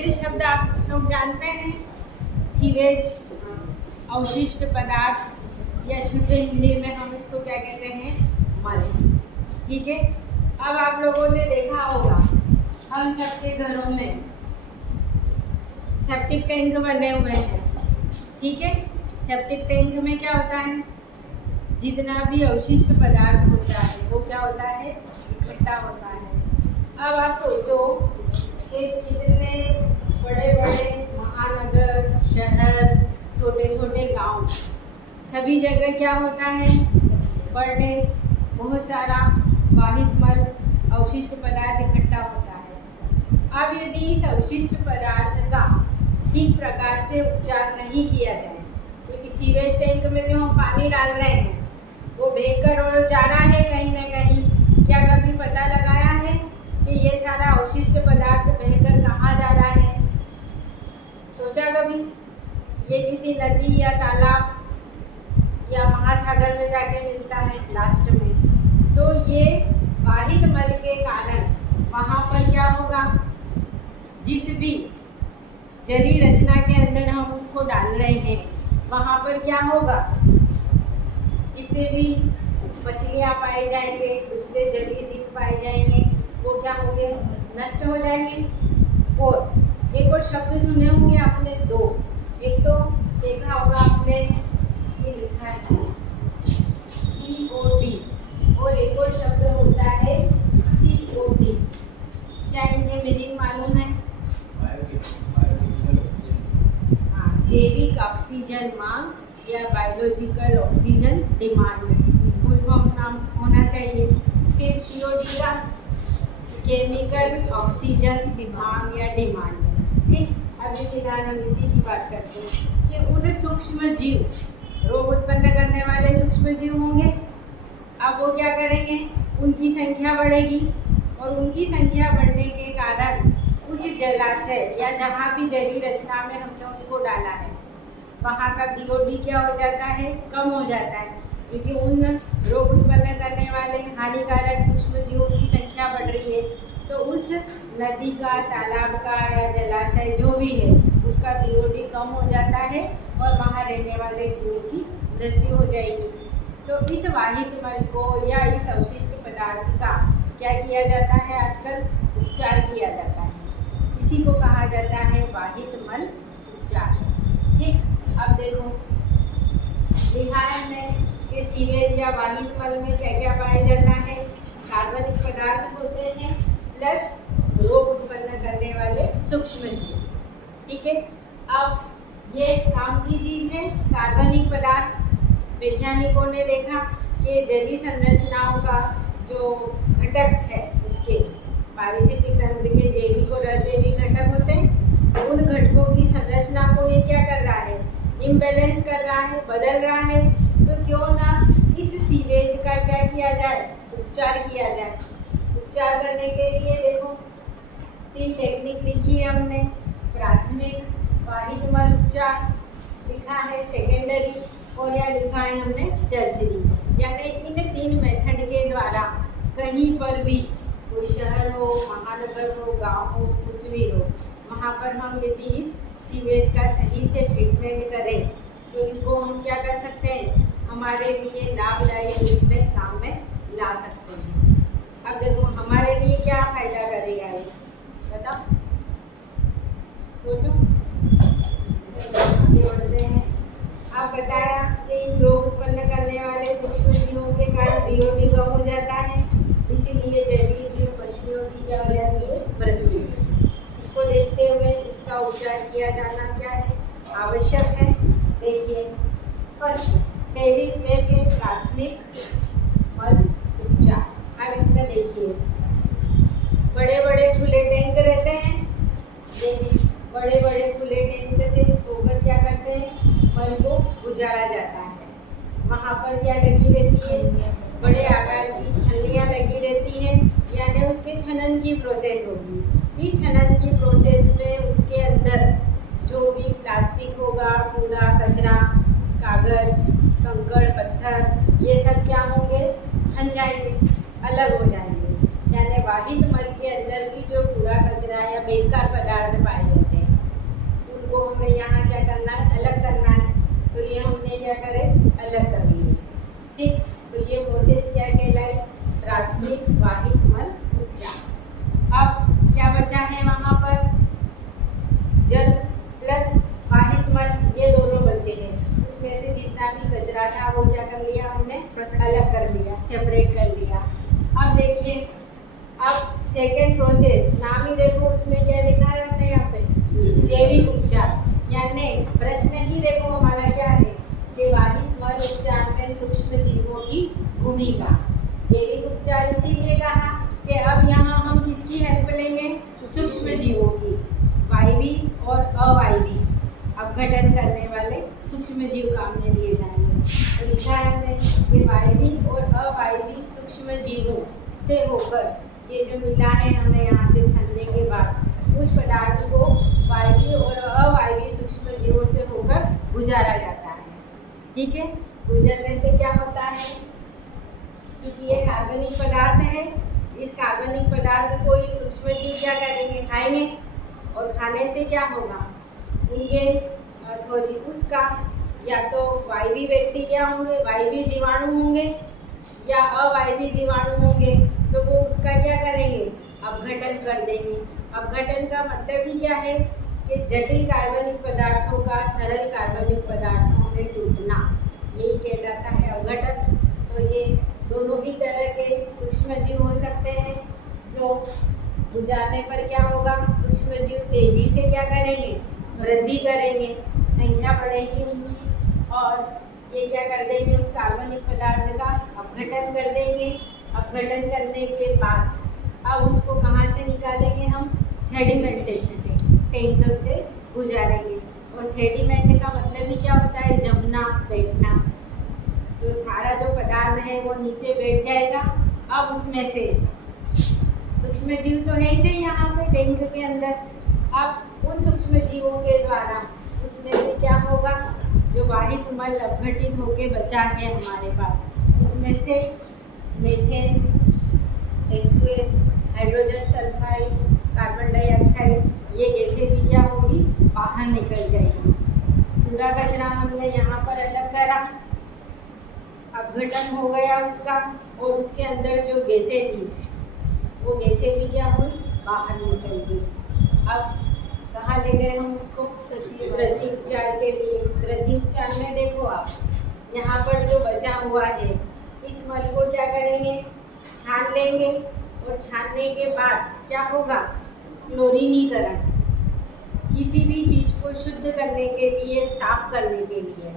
Sewage शब्द आप लोग जानते हैं। सीवेज अवशिष्ट पदार्थ या शुद्ध हिंदी में हम इसको क्या कहते हैं, मल। ठीक है। अब आप लोगों ने देखा होगा हम सबके घरों में सेप्टिक टैंक बने हुए हैं। ठीक है। सेप्टिक टैंक में क्या होता है, जितना भी अवशिष्ट पदार्थ होता है वो क्या होता है, इकट्ठा होता है। अब आप सोचो कि कितने बड़े बड़े महानगर, शहर, छोटे छोटे गांव, सभी जगह क्या होता है, बड़े बहुत सारा वाहित मल अवशिष्ट पदार्थ इकट्ठा होता है। अब यदि इस अवशिष्ट पदार्थ का ठीक प्रकार से उपचार नहीं किया जाए, क्योंकि सीवेज टैंक में जो हम पानी डाल रहे हैं वो बहकर और जा रहा है कहीं ना कहीं, क्या कभी पता लगाया है कि ये सारा अवशिष्ट पदार्थ बहकर कहाँ जा रहा है? सोचा कभी? ये किसी नदी या तालाब या महासागर में जाके मिलता है लास्ट में। तो ये वाहित मल के कारण वहाँ पर क्या होगा, जिस भी जलीय रचना के अंदर हम उसको डाल रहे हैं वहाँ पर क्या होगा, जितने भी मछलियाँ पाए जाएंगे, दूसरे जलीय जीव पाए जाएंगे, वो क्या होंगे, नष्ट हो जाएंगे। और एक और शब्द सुने होंगे आपने, दो। एक तो देखा होगा आपने, ये लिखा है EOD, और एक और शब्द होता है COD। क्या इनके मीनिंग मालूम है? हाँ, जैविक ऑक्सीजन मांग या biological oxygen demand, full form नाम होना चाहिए। फिर COD का केमिकल ऑक्सीजन मांग या डिमांड। ठीक। अभी फिलहाल हम इसी की बात करते हैं कि उन सूक्ष्म जीव, रोग उत्पन्न करने वाले सूक्ष्म जीव होंगे। अब वो क्या करेंगे, उनकी संख्या बढ़ेगी, और उनकी संख्या बढ़ने के कारण उस जलाशय या जहाँ भी जलीय रचना में हमने उसको डाला है वहाँ का BOD क्या हो जाता है, कम हो जाता है, क्योंकि उन रोग उत्पन्न करने वाले हानिकारक सूक्ष्म जीवों की संख्या बढ़ रही है। तो उस नदी का, तालाब का या जलाशय जो भी है उसका BOD कम हो जाता है और वहाँ रहने वाले जीवों की मृत्यु हो जाएगी। तो इस वाहित मल को या इस अवशिष्ट पदार्थ का क्या किया जाता है, आजकल उपचार किया जाता है। इसी को कहा जाता है वाहित मल उपचार। ठीक। अब देखो लिखा है कि सीवेज या वाहित मल में क्या क्या पाया जाता है, कार्बनिक पदार्थ होते हैं प्लस रोग उत्पन्न करने वाले सूक्ष्म जीव। ठीक है। अब ये काम की चीज है कार्बनिक पदार्थ। वैज्ञानिकों ने देखा कि जलीय संरचनाओं का जो घटक है, उसके पारिस्थितिक तंत्र के जैविक और अजैविक घटक होते हैं, उन घटकों की संरचना को ये क्या कर रहा है, इम्बैलेंस कर रहा है, बदल रहा है। तो क्यों ना इस सीवेज का क्या किया जाए, उपचार किया जाए। उपचार करने के लिए देखो 3 टेक्निक लिखी है हमने। प्राथमिक वाहित मल उपचार लिखा है, सेकेंडरी, और या लिखा है हमने टर्शरी। यानी इन 3 मेथड के द्वारा कहीं पर भी, कोई शहर हो, महानगर हो, गांव हो, कुछ भी हो, वहाँ पर हम यदि इस सीवेज का सही से ट्रीटमेंट करें तो इसको हम क्या कर सकते हैं, हमारे लिए लाभदायी रूप में काम में ला सकते हैं। अब देखो हमारे लिए क्या फायदा करेगा ये, बताओ, सोचो। आगे बढ़ते हैं। आप बताया कि रोग उत्पन्न करने वाले सूक्ष्म जीवों के कारण BOD कम हो जाता है, इसीलिए जलीय जीव मछलियों की क्या हो जाती है, मृत्यु। इसको देखते हुए इसका उपचार किया जाना क्या है, आवश्यक है। देखिए फर्स्ट, पहली स्टेप है प्राथमिक मल उपचार। अब इसमें देखिए बड़े बड़े खुले टैंक रहते हैं। देखिए बड़े बड़े खुले टैंक से होकर क्या करते हैं, मल को गुजारा जाता है। वहाँ पर क्या लगी रहती है, बड़े आकार की छलनियाँ लगी रहती हैं, यानी उसके छनन की प्रोसेस होगी। इस छनन की प्रोसेस में उसके अंदर जो भी प्लास्टिक होगा, कूड़ा कचरा, कागज, कंकड़, पत्थर, ये सब क्या होंगे, छन जाएंगे, अलग हो जाएंगे। यानी वाहित मल के अंदर भी जो कूड़ा कचरा या बेकार पदार्थ पाए जाते उनको हमें यहाँ क्या करना है, अलग करना है। तो ये हमने क्या करे, अलग कर लिए। ठीक, तो ये प्रोसेस क्या कहलाई, प्राथमिक वाहित मल उपचार। अब क्या बचा है वहाँ पर, जल प्लस वाहित मल, ये दोनों बचे हैं। उसमें से जितना भी कचरा था वो क्या कर लिया हमने, अलग कर लिया, सेपरेट कर लिया। अब देखिए, अब सेकेंड प्रोसेस, नाम ही देखो उसमें क्या लिखा है हमने यहाँ पे, जैविक उपचार। यानी प्रश्न ही देखो हमारा क्या है कि वाहित मल उपचार में सूक्ष्म जीवों की भूमिका। जैविक उपचार इसीलिए कहा कि अब यहाँ हम किसकी हेल्प लेंगे, सूक्ष्म जीवों की, वायवी और अवायवी अपघटन करने वाले सूक्ष्म जीव काम में लिए जाएंगे। तो लिखा है हमने कि वायवी और अवायवी सूक्ष्म जीवों से होकर, ये जो मिला है हमें यहाँ से छानने के बाद, उस पदार्थ को वायवी और अवायवी सूक्ष्म जीवों से होकर गुजारा जाता है। ठीक है, गुजरने से क्या होता है, क्योंकि ये कार्बनिक पदार्थ है, इस कार्बनिक पदार्थ को ये सूक्ष्म जीव क्या करेंगे, खाएंगे। और खाने से क्या होगा, उनके उसका या तो वायवी बैक्टीरिया होंगे, वायवी जीवाणु होंगे, या अवायवी जीवाणु होंगे, तो वो उसका क्या करेंगे, अपघटन कर देंगे। अपघटन का मतलब ही क्या है कि जटिल कार्बनिक पदार्थों का सरल कार्बनिक पदार्थों में टूटना, यही कहलाता है अपघटन। तो ये दोनों ही तरह के सूक्ष्म जीव हो सकते हैं, जो गुजारने पर क्या होगा, सूक्ष्म जीव तेजी से क्या करेंगे, वृद्धि करेंगे, संख्या बढ़ेगी उनकी, और ये क्या कर देंगे, उस कार्बनिक पदार्थ का अपघटन कर देंगे। अपघटन करने के बाद अब उसको कहाँ से निकालेंगे हम, सेडिमेंटेशन के टैंक से गुजारेंगे। और सेडिमेंट का मतलब ही क्या होता है, जमना, बैठना। तो सारा जो पदार्थ है वो नीचे बैठ जाएगा। अब उसमें से सूक्ष्म जीव तो है ही यहाँ पे टैंक के अंदर, अब उन सूक्ष्म जीवों के द्वारा उसमें से क्या होगा, जो वाहित मल अपघटित होके बचा है हमारे पास, उसमें से methane, H2S, hydrogen sulphide, carbon dioxide, ये गैसें भी क्या होगी, बाहर निकल जाएगी। पूरा कचरा हमने यहाँ पर अलग करा, अपघटन हो गया उसका, और उसके अंदर जो गैसें थी वो गैसें भी क्या हुई, बाहर निकल गई। अब कहाँ ले गए हम उसको, वृद्धि उपचार के लिए। वृद्धि उपचार में देखो आप, यहाँ पर जो बचा हुआ है इस मल को क्या करेंगे, छान लेंगे, और छानने के बाद क्या होगा, क्लोरीनीकरण। किसी भी चीज़ को शुद्ध करने के लिए, साफ करने के लिए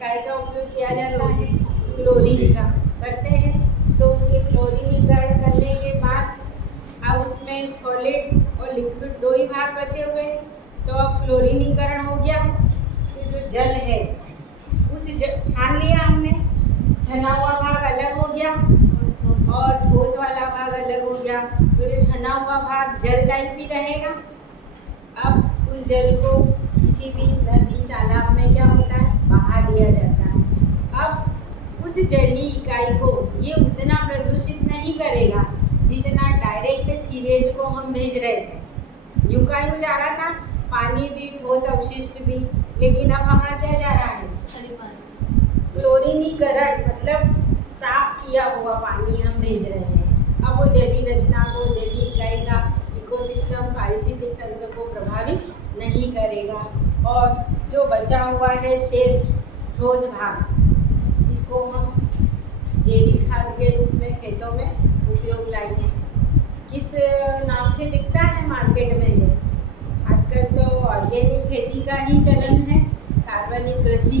काय का उपयोग किया जाता है, क्लोरीन का करते हैं। तो उसके क्लोरीनीकरण करने के बाद अब उसमें सॉलिड और लिक्विड दो ही भाग बचे हुए, तो अब क्लोरीनीकरण हो गया। तो जो जल है उस छान लिया हमने, छना हुआ भाग अलग हो गया और ठोस वाला भाग अलग हो गया। तो जो छना हुआ भाग जल टाइप ही रहेगा। अब उस जल को किसी भी नदी तालाब में क्या होता है, बहा दिया जाता है। अब उस जलीय इकाई को ये उतना प्रदूषित नहीं करेगा जितना डायरेक्ट सीवेज को हम भेज रहे थे। यूं का यूं जा रहा था, पानी भी, ठोस अवशिष्ट भी, लेकिन अब वहाँ क्या जा रहा है, क्लोरीनीकरण, मतलब साफ किया हुआ पानी हम भेज रहे हैं। अब वो जलीय रचना को, जलीय इकाई का इकोसिस्टम, पारिस्थितिक तंत्र को प्रभावित नहीं करेगा। और जो बचा हुआ है शेष ठोस भाग, इसको हम जैविक खाद के रूप में खेतों में उपयोग लाएंगे। किस नाम से बिकता है मार्केट में ये, आजकल तो ऑर्गेनिक खेती का ही चलन है, कार्बनिक कृषि।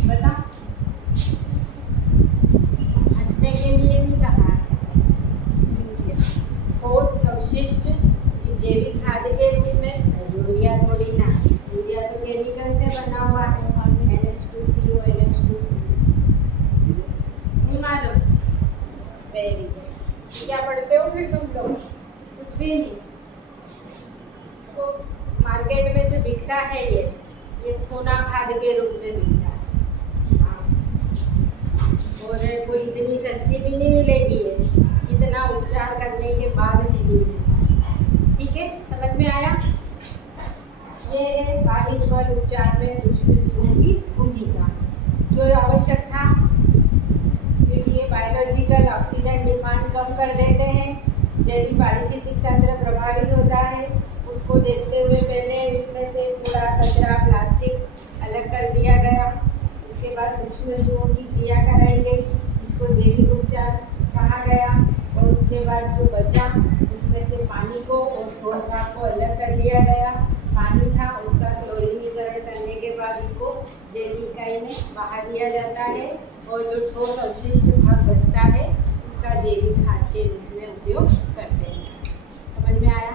बता, हंसने के लिए नहीं कहा है। ठोस अवशिष्ट जैविक खाद के रूप में, यूरिया थोड़ी ना, यूरिया तो केमिकल से बना हुआ है, NH2CO, NH2, नहीं मालूम, वेरी गुड। क्या पढ़ते हो फिर तुम लोग, कुछ भी नहीं। इसको मार्केट में जो बिकता है ये सोना खाद के रूप में बिकता है। हाँ, और कोई इतनी सस्ती भी नहीं मिलेगी, ये इतना उपचार करने के बाद मिलेगी। ठीक है, समझ में आया? ये है बायोलॉजिकल ऑक्सीजन डिमांड कम कर देते हैं, जैविक पारिस्थितिक तंत्र प्रभावित होता है। उसको देखते हुए पहले उसमें से कूड़ा कचरा प्लास्टिक अलग कर दिया गया। उसके बाद सूक्ष्म जीवों की क्रिया कराई गई, इसको जैविक उपचार कहा गया। और उसके बाद जो बचा उसमें से पानी को और ठोस भाग को अलग कर लिया गया। पानी था उसका क्लोरीनीकरण करने के बाद उसको जैविक इकाई में बहा दिया जाता है और जो ठोस अवशिष्ट भाग बचता है उसका जैविक खाद के रूप में उपयोग करते हैं। समझ में आया?